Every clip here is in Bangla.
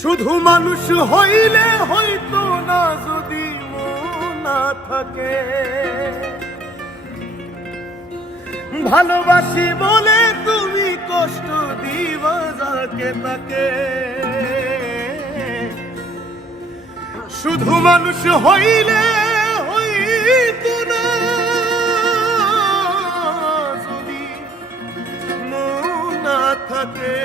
শুধু মানুষ হইলে হইতো না যদি মন না থাকে, ভালোবাসি বলে তুমি কষ্ট দিবা যাকে তাকে। শুধু মানুষ হইলে হইতো না যদি মন না থাকে,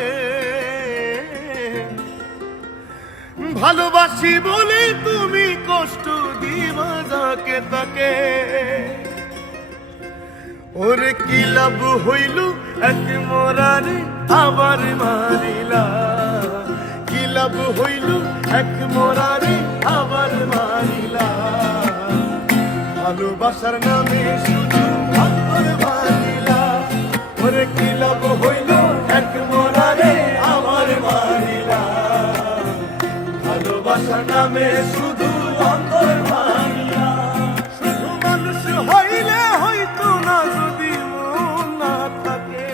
ভালোবাসি বলে তুমি কষ্ট দিবা যাকে তাকে। ওরে কি লাভ হইল এক মরারে আবার মারিলা, কি লাভ হইল এক মরারে আবার মারিলা। ভালোবাসার নামে শুধু অন্তর ভাঙিলা, ওরে কি লাভ হইল এক মরারে আবার মারিলা। ভালোবাসার নামে শুধু অন্তর ভাঙিলা। শুধু মানুষ হইলে হইতো না যদি মন না থাকে,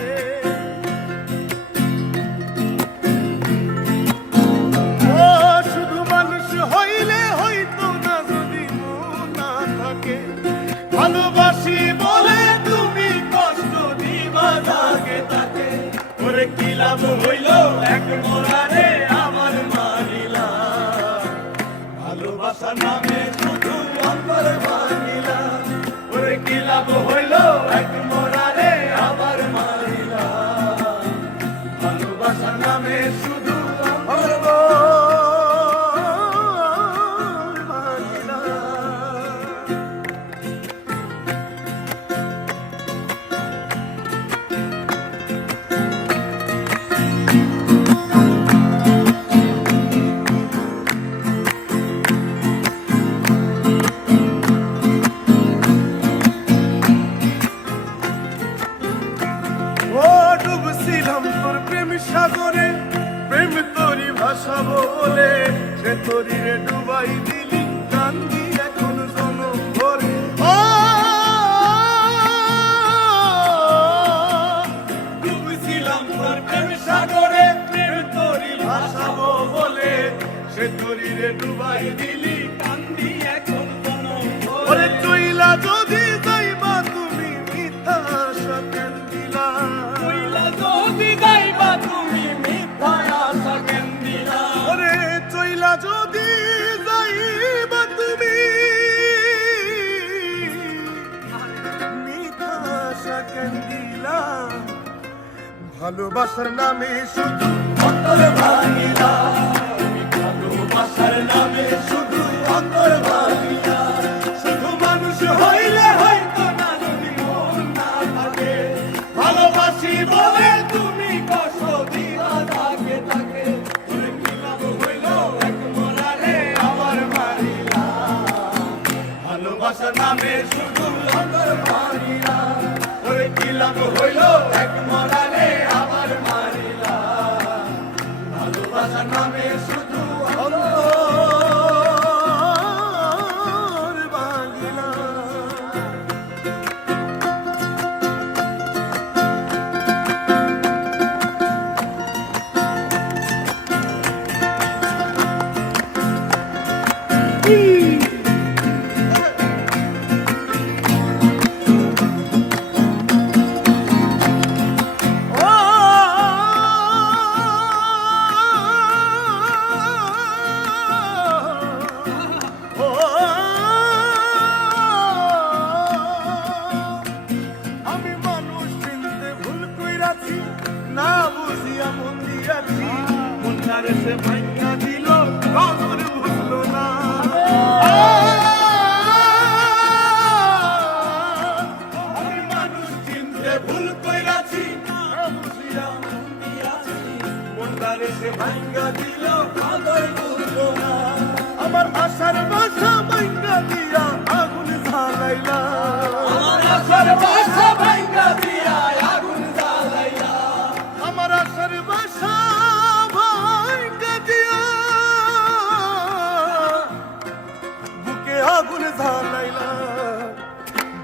ও শুধু মানুষ হইলে হইতো না যদি মন না থাকে। ভালোবাসি বলে তুমি কষ্ট দিবা যাকে তাকে, ওরে কি লাভ হইল এক মরারে আবার মারিলা। ভালোবাসার নামে শুধু অন্তর ভাঙিলা, ওরে কি লাভ হইল এক মরারে আবার মারিলা। ভালোবাসার নামে শুধু অন্তর ভাঙিলা। সাগরে প্রেম তোরি ভাসাবো বলে, সে তোরি রে ডুবাই দিলি কান্দি এখন জনম ভরে। ডুবছিলাম তোর প্রেম সাগরে, প্রেম তোরি ভাসাবো বলে, সে তোরি রে ডুবাই দিলি কান্দি এখন জনম ভরে। চইলা যদি যাইবা তুমি মিথ্যা আশা কেন দিলা, চইলা যদি যাইবা তুমি মিথ্যা আশা কেন দিলা। ওরে চইলা যদি যাইবা তুমি মিথ্যা আশা কেন দিলা। ভালোবাসার নামে শুধু অন্তর ভাঙিলা, ভালোবাসার নামে শুধু অন্তর ভাঙিলা। শুধু মানুষ হইলে হয়তো না যদি মন না থাকে, ভালোবাসি বলে তুমি কষ্ট দিবা যাকে তাকে। ওরে কি লাভ হইল এক মরারে আবার মারিলা। ভালোবাসার নামে শুধু অন্তর ভাঙিলা, ওরে কি লাভ হইল এক মরারে আবার মারিলা। ভালোবাসার নামে শুধু অন্তর ভাঙিলা। না বুঝিয়া মন দিয়াছি, মনটারে সে ভাঙিয়া দিল কবর বুঝলো না। আমি মানুষ চিনতে ভুল কইরাছি, না বুঝিয়া মন দিয়াছি, মনটারে সে ভাঙিয়া দিল কবর বুঝলো না। আমার আশার বাসা ভাঙিয়া দিয়া আগুন জ্বালাইলা। আশার বাসা ভাঙা দিয়া আগুন জ্বালাইলা আমার আশার বাসা ভাঙা দিয়া বুকে আগুন জ্বালাইলা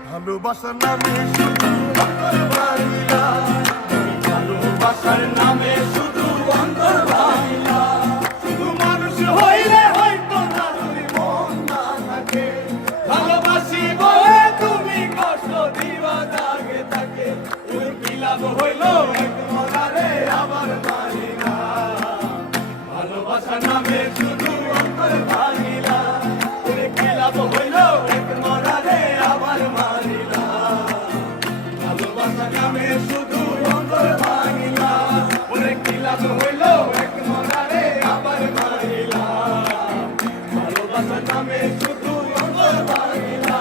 ভালোবাসার নামে শুধু অন্তর ভাঙিলা ভালোবাসার নামে শুধু অন্তর ভাঙিলা শুধু মানুষ হইলে হয়তো না তুমি মন না থাকে ভালোবাসি বলে তুমি কষ্ট দিবা জাগে থাকে ওর কি লাভ হইল এক মরারে আবার মারিলা ভালোবাসার নামে শুধু অন্তর ভাঙিলা ওর কি লাভ হইল এক মরারে আবার মারিলা ভালোবাসার নামে শুধু অন্তর ভাঙিলা ওর কি লাভ হইল এক মরারে আবার মারিলা ভালোবাসার নামে শুধু অন্তর ভাঙিলা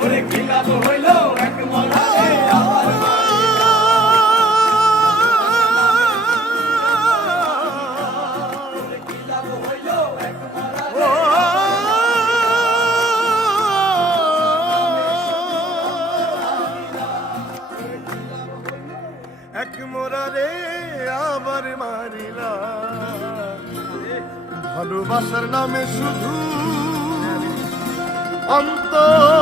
ওর কি লাভ হইল এক মরারে আবার এক মোরারে আবার মারিলা ভালোবাসার নামে শুধু অন্তর